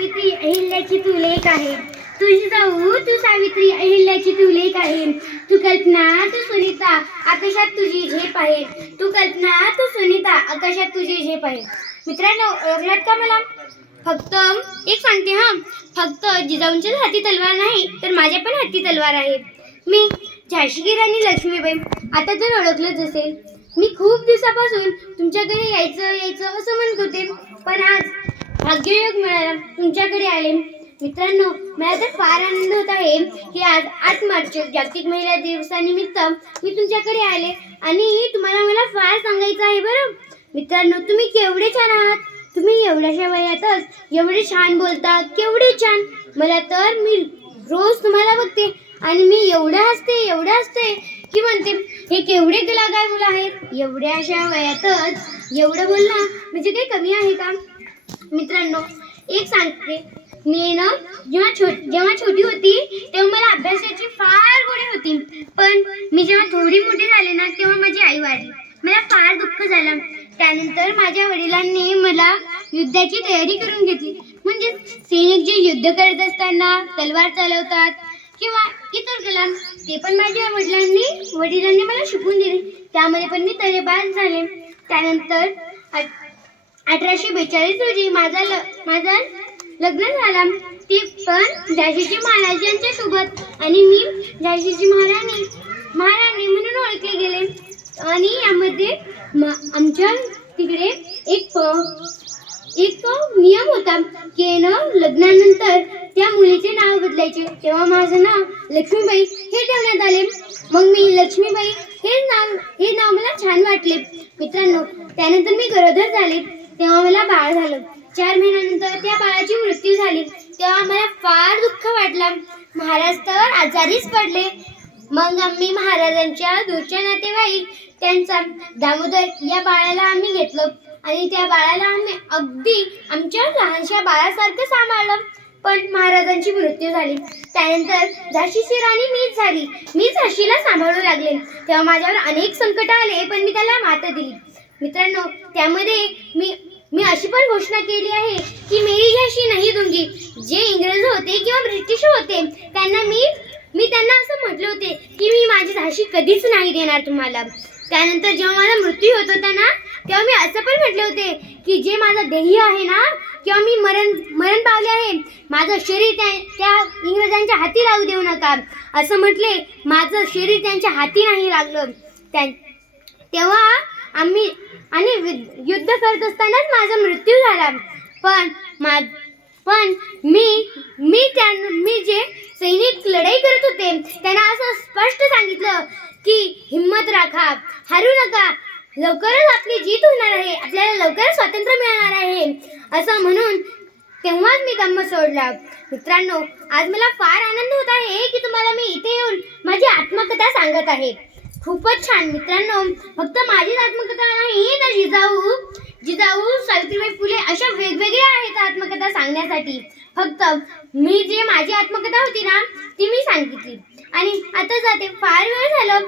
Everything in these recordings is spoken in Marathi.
सावित्री अहिल्याची तू लेख आहे. तुझी जाऊ तू सावित्री अहिल्याची तू लेख आहे. तू कल्पना तू सुनीता आकाशात तुझी झेप आहे. तू कल्पना तू सुनीता आकाशात तुझी झेप आहे. मित्रांनो ओळखलात का मला? फक्त एक सांगते हा. फक्त जिजाऊंच्याच हाती तलवार नाही तर माझ्या पण हाती तलवार आहे. मी झाशीगी राणी लक्ष्मीबाई. आता तर ओळखलंच असेल. मी खूप दिवसापासून तुमच्याकडे यायचं यायचं असं म्हणत होते. पण आज भाग्ययोग मिळाला. तुमच्याकडे आले. मित्रांनो मला तर फार आनंद होत आहे की आज आठ मार्च जागतिक महिला दिवसानिमित्त मी तुमच्याकडे आले आणि तुम्हाला मला फार सांगायचं आहे बरं. मित्रांनो तुम्ही केवढे छान आहात. तुम्ही एवढ्याशा वयातच एवढे छान बोलता. केवढे छान. मला तर मी रोज तुम्हाला बघते आणि मी एवढं हसते एवढं हसते की म्हणते हे केवढे कलाकार मुलं आहेत. एवढ्याशा वयातच एवढं बोलणं म्हणजे काही कमी आहे का? मित्रांनो एक सांगते. मी ना जेव्हा छो जेव्हा छोटी होती तेव्हा मला अभ्यासाची फार गोडी होती. पण मी जेव्हा थोडी मोठी झाले ना तेव्हा माझी आई वाढली. मला फार दुःख झालं. त्यानंतर माझ्या वडिलांनी मला युद्धाची तयारी करून घेतली. म्हणजे सैनिक जे युद्ध करत असताना तलवार चालवतात किंवा इतर कला ते पण माझ्या वडिलांनी वडिलांनी मला शिकून दिले. त्यामध्ये पण मी तलेबाज झाले. त्यानंतर अठराशे बेचाळीस रोजी माझा ल माझा लग्न झाला. ते पण झाशीची महाराजांच्या सोबत आणि मी झाशीची महाराणी महाराणी म्हणून ओळखले गेले. आणि यामध्ये म- आमच्या तिकडे एक प- एक नियम होता की न लग्नानंतर त्या मुलीचे नाव बदलायचे. तेव्हा माझं नाव लक्ष्मीबाई हे ठेवण्यात आले. मग मी लक्ष्मीबाई हे नाव हे नाव मला छान वाटले. मित्रांनो त्यानंतर मी गरोदर झाले. तेव्हा मला बाळ झालं. चार महिन्यानंतर त्या बाळाची मृत्यू झाली. तेव्हा मला फार दुःख वाटलं. महाराज तर आजारीच पडले. मग आम्ही महाराजांच्या दूरच्या नातेवाईक त्यांचा दामोदर या बाळाला आम्ही घेतलं. आणि त्या बाळाला आम्ही अगदी आमच्या लहानशा बाळासारखं सांभाळलं. पण महाराजांची मृत्यू झाली. त्यानंतर झाशीची राणी मीच झाली. मी झाशीला सांभाळू लागले. तेव्हा माझ्यावर अनेक संकट आले पण मी त्याला मात दिली. मित्रांनो त्यामध्ये मी मी अशी पण घोषणा केली आहे की मेरी झाशी नाही दूंगी. जे इंग्रज होते किंवा ब्रिटिश होते त्यांना मी मी त्यांना असं म्हटलं होते की मी माझी झाशी कधीच नाही देणार तुम्हाला. त्यानंतर जेव्हा माझा मृत्यू होत होता ना तेव्हा मी असं पण म्हटले होते की जे माझं देही आहे ना किंवा मी मरण मरण पावले आहे माझं शरीर त्या त्या इंग्रजांच्या हाती लागू देऊ नका. असं म्हटले माझं शरीर त्यांच्या हाती नाही लागलं. त्या तेव्हा आम्ही आणि युद्ध करत असतानाच माझा मृत्यू झाला. पण मा पण मी मी त्या मी जे सैनिक लढाई करत होते त्यांना असं स्पष्ट सांगितलं की हिम्मत राखा हारू नका लवकरच आपली जीत होणार आहे आपल्याला लवकरच स्वातंत्र्य मिळणार आहे असं म्हणून तेव्हाच मी धम्म सोडला. मित्रांनो आज मला फार आनंद होत आहे की तुम्हाला मी इथे येऊन माझी आत्मकथा सांगत आहे. खूपच छान. मित्रांनो फक्त माझीच आत्मकथा नाही तर जिजाऊ जिजाऊ सावित्रीबाई फुले अशा वेगवेगळ्या आहेत आत्मकथा सांगण्यासाठी. फक्त मी जे माझी आत्मकथा होती ना ती मी सांगितली. आणि आता जाते. फार वेळ झालं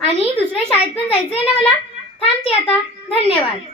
आणि दुसऱ्या शाळेत पण जायचं आहे ना मला? थांबते आता. धन्यवाद.